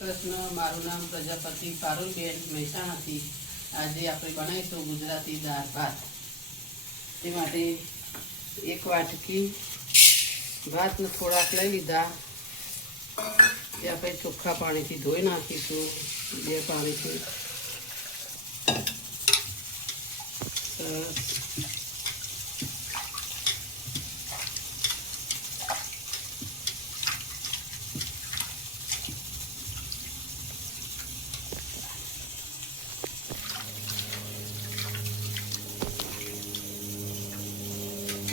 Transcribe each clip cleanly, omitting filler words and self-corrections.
કૃષ્ણ, મારું નામ પ્રજાપતિ પારુલબેન મહેસાણાથી. આજે આપણે બનાવીશું ગુજરાતી દાળ ભાત. તે માટે એક વાટકી ભાતને થોડાક લઈ લીધા. તે આપણે ચોખ્ખા પાણીથી ધોઈ નાખીશું. 2 પાણીથી સરસ.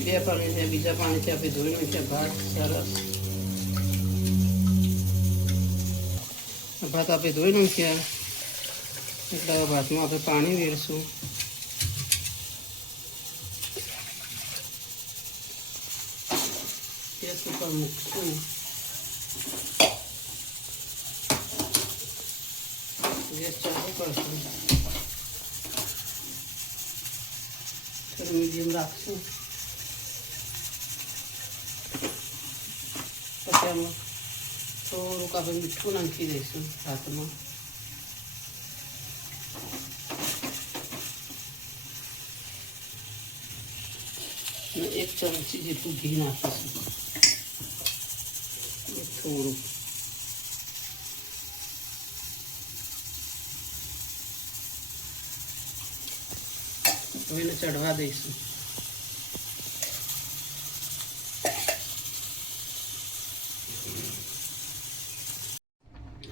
બે પાણી છે, બીજા પાણીથી આપણે ધોઈ નાખ્યા ભાત. સરસ. ભાત આપણે ધોઈ નાખ્યા એટલે ભાતમાં આપણે પાણી વેરશું. ગેસ ઉપર મૂકશું. ગેસ ચાલુ કરશું. મીડિયમ રાખશું. પછી આમાં થોડુંક આપણે મીઠું નાખી દઈશું ભાતમાં. અને 1 ચમચી જેટલું ઘી નાખીશું. થોડુંક હવે એને ચડવા દઈશું.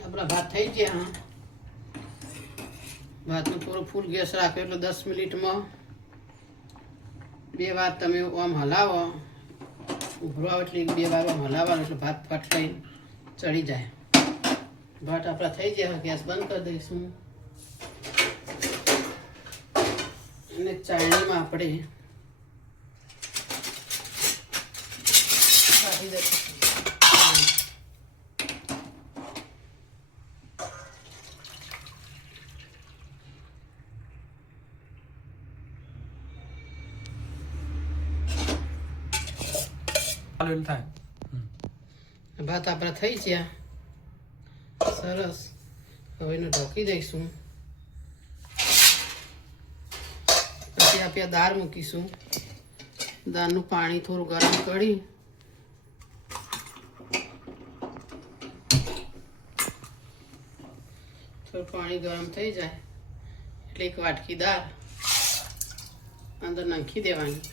આપણા ભાત થઈ ગયા. ભાતનો પૂરો ફૂલ ગેસ રાખ્યો એટલે 10 મિનિટમાં 2 વાર તમે આમ હલાવો. ઉભરો આવે એટલે 2 વાર આમ હલાવવાનું એટલે ભાત ફટ લઈને ચડી જાય. ભાત આપણા થઈ ગયા. ગેસ બંધ કરી દઈશું. અને ચાળણીમાં આપણે કાઢી દઈશું. ભાત આપણા થઈ ગયા. સરસ. હવે એને ઢોકી દઈશું. પછી આપણે દાળ મૂકીશું. દાળનું પાણી થોડું ગરમ કરી થોડું પાણી ગરમ થઈ જાય એટલે 1 વાટકી દાળ અંદર નાખી દેવાની.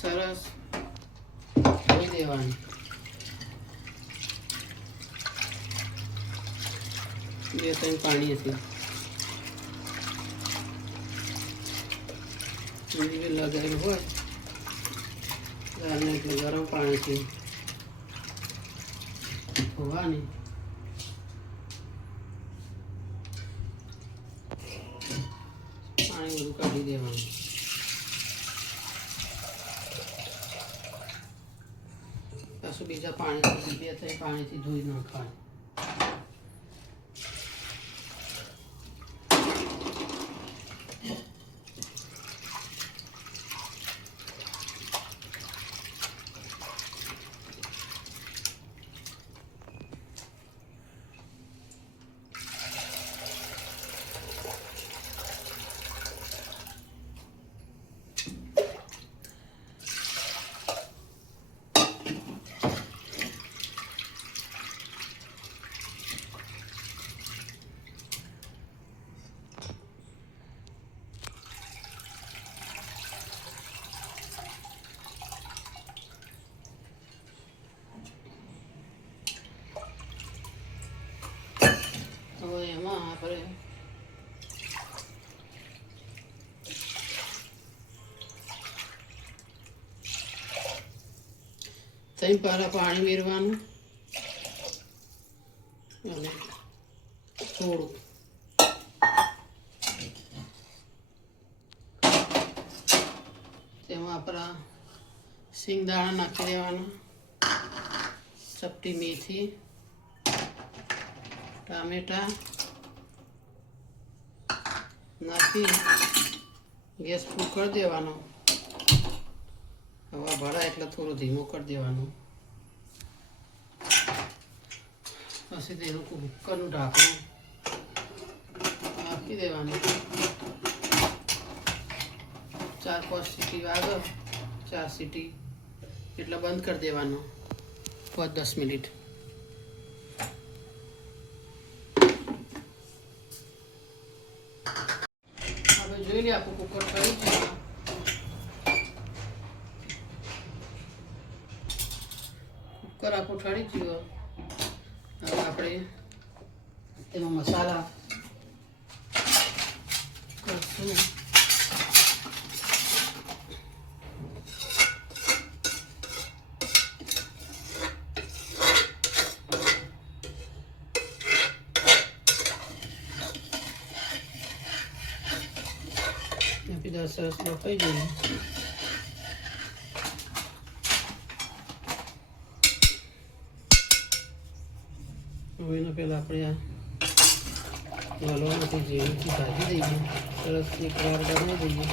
સરસ ધોઈ દેવાની. બે 3 પાણી હતી લગાવેલું હોય દાળને એટલે ગરમ પાણીથી ધોવાની. પાણી બધું કાઢી દેવાનું. પાછું બીજા પાણીથી 2 3 પાણીથી ધોઈ નાખવાનું. હવે એમાં આપણે ત્રણ પારા પાણી મેળવાનું અને થોડું તેમાં આપણા સિંગદાણા નાખી દેવાના. ચપટી મેથી, ટામેટા નાખી ગેસ ફૂલ કરી દેવાનો. હવા ભરાય એટલે થોડું ધીમું કરી દેવાનું. પછી તેનું કુકરનું ઢાંકણું નાખી દેવાનું. 4-5 સીટી વાગે, 4 સીટી એટલે બંધ કરી દેવાનો 5-10 મિનિટ. હવે જોઈ લે આપણું કુકર કરી છે. કુકર આખું ઠરી ગયું. હવે આપણે તેમાં મસાલા કરશું. પીધા સરસ બફાઈ જોઈએ. હવે એના પહેલાં આપણે આ હલવામાંથી ઝીણીથી ભાજી દઈએ. સરસ એક વાર બનાવી દઈએ.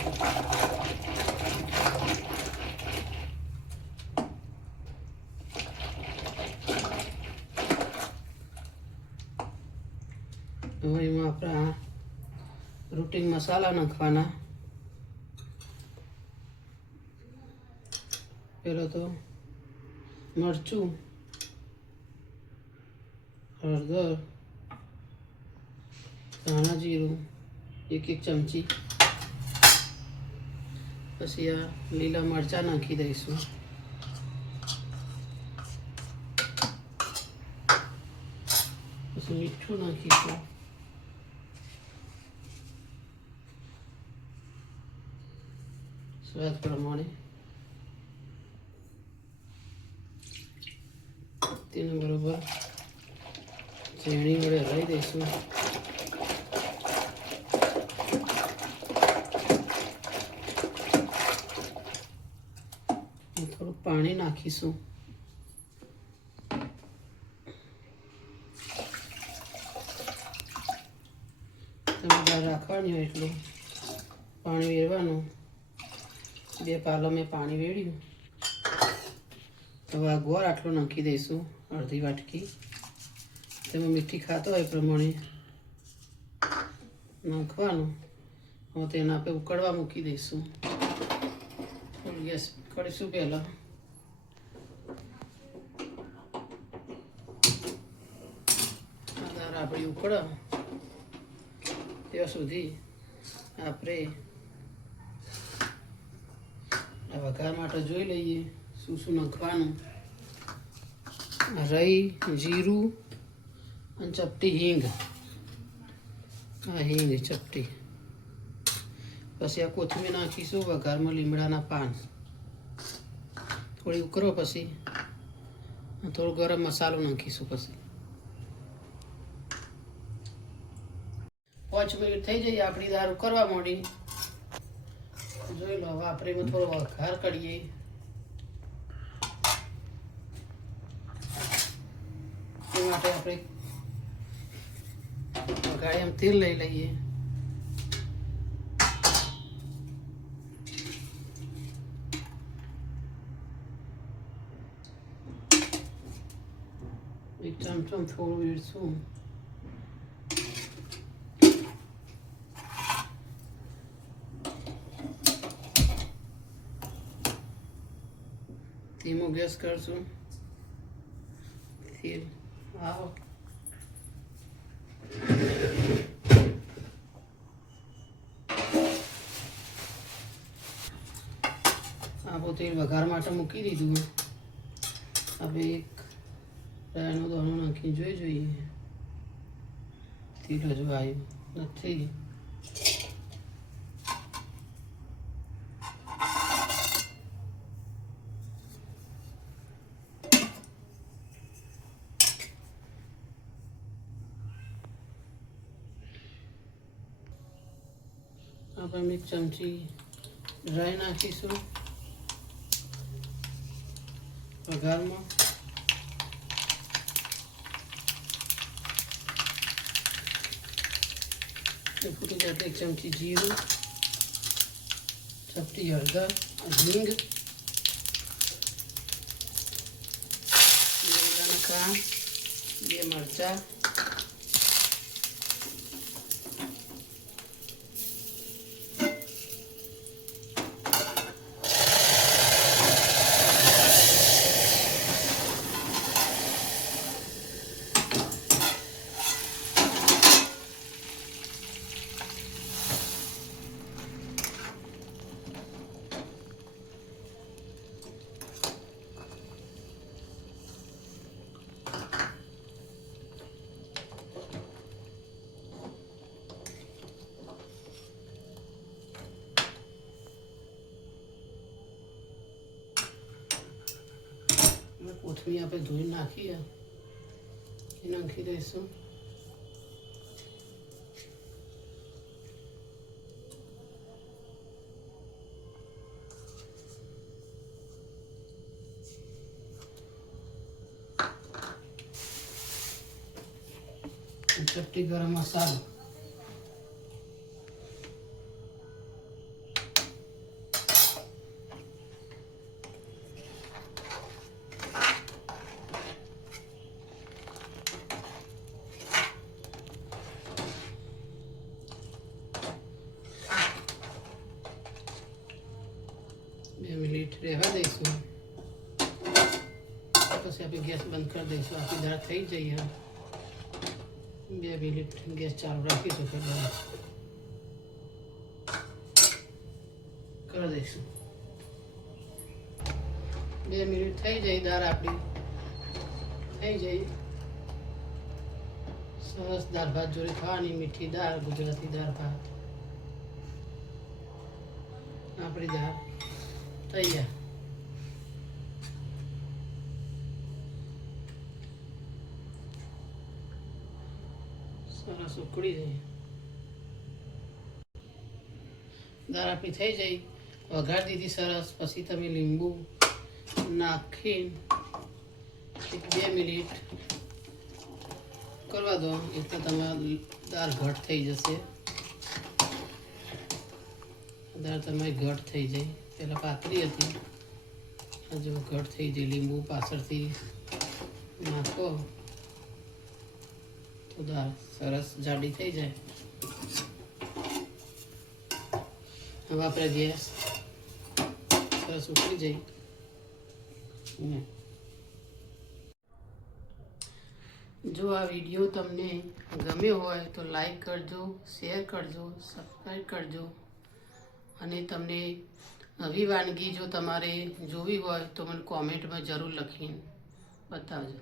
હવે એમાં આપણે આ રૂટીન મસાલા નાખવાના. પહેલો તો મરચું, હળદર, ધાણા જીરું 1 ચમચી. પછી આ લીલા મરચાં નાખી દઈશું. પછી મીઠું નાખીશું. સ્વાદ પ્રમાણે. તેને બરોબર ઝીણી વડે હલાવી દઈશું. થોડું પાણી નાખીશું. તમે દાળ રાખવાની હોય એટલું પાણી વેરવાનું. 2 પાલો મેં પાણી વેળ્યું. હવે આ ગોળ આટલો નાખી દઈશું, અડધી વાટકી. તેમાં મીઠી ખાતો હોય પ્રમાણે નાખવાનું. હવે તેને આપણે ઉકળવા મૂકી દઈશું. ગેસ કરીશું પહેલાં. આ દાળ આપણી ઉકળે ત્યાં સુધી આપણે આ વઘાર માટે જોઈ લઈએ શું શું નાખવાનું. રાઈ, જીરું અને ચપટી હિંગ. આ હિંગ ચપટી. પછી આ કોથમીર નાખીશું. વઘારમાં લીમડાના પાન. થોડી ઉકળો પછી થોડો ગરમ મસાલો નાખીશું. પછી 5 મિનિટ થઈ જાય આપણી દાળ ઉકળવા માંડી. જોઈ લો. હવે આપણે એમાં થોડો વઘાર કરીએ. એ માટે આપણે વઘારે એમ તેલ લઈ લઈએ. એક ચમચો થોડું વીરશું. ધીમો ગેસ કરશું. તેલ આવો. આપણું તેલ વઘાર માટે મૂકી દીધું. હવે એક રાયનો દાણો નાખી જોઈએ. તેલ હજુ આવ્યું નથી. આપણે 1 ચમચી રાઈ નાખીશું વઘારમાં. ફૂટી જાય 1 ચમચી જીરું, ચપટી હળદર, હિંગ, લીમડાના પાન, 2 મરચાં, કોથમીર આપણે ધોઈ નાખીએ એ નાખી દઈશું. ચપટી ગરમ મસાલો, બે મિનિટ રહેવા દઈશું, પછી આપણે ગેસ બંધ કરી દઈશું. આપણી દાળ થઈ જઈએ. 2 મિનિટ ગેસ ચાલુ રાખીશું કે બસ કરી દઈશું. 2 મિનિટ થઈ જાય, દાળ આપણી થઈ જાય. સરસ દાળ ભાત જોડે ખાવાની મીઠી દાળ, ગુજરાતી દાળ ભાત. આપણી દાળ તૈયાર. સરસ ઉકળી જાય. દાળ આપણી થઈ જાય, વઘાર દીધી સરસ. પછી તમે લીંબુ નાખી 2 મિનિટ કરવા દો, એટલે તમારી દાળ ઘટ થઈ જશે. દાળ તમારી ઘટ થઈ જાય. પહેલાં પાતળી હતી, હજુ ઘટ થઈ જાય. લીંબુ પાછળથી નાખો તો દાળ સરસ જાડી થઈ જાય. હવે આપણે ગેસ સરસ ઉકળી જાય. જો આ વિડીયો તમને ગમ્યો હોય તો લાઈક કરજો, શેર કરજો, સબસ્ક્રાઈબ કરજો. અને તમને નવી વાનગી જો તમારે જોવી હોય તો મને કોમેન્ટમાં જરૂર લખીને બતાવજો.